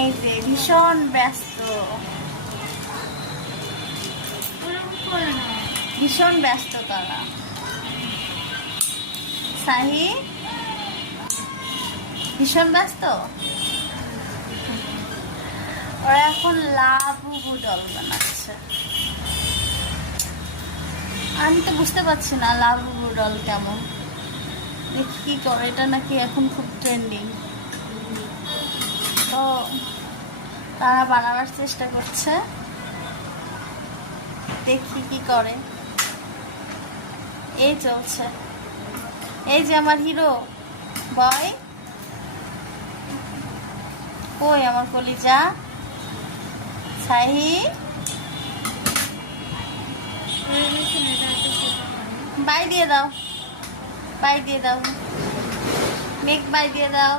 এই যে ভীষণ ব্যস্ত, ভীষণ ব্যস্ত তারা। সাহি ভীষণ ব্যস্ত। ওরা এখন লাবুবু ডল বানাচ্ছে। আমি তো বুঝতে পারছি না লাবুবু ডল কেমন, দেখি কি করে। এটা নাকি এখন খুব ট্রেন্ডিং, তো তারা বানানোর চেষ্টা করছে, দেখি কি করে। এই চলছে। এই যে আমার হিরো বয়, কই আমার কলিজা সাহি, বাই দিয়ে দাও, বাই দিয়ে দাও, মেক বাই দিয়ে দাও।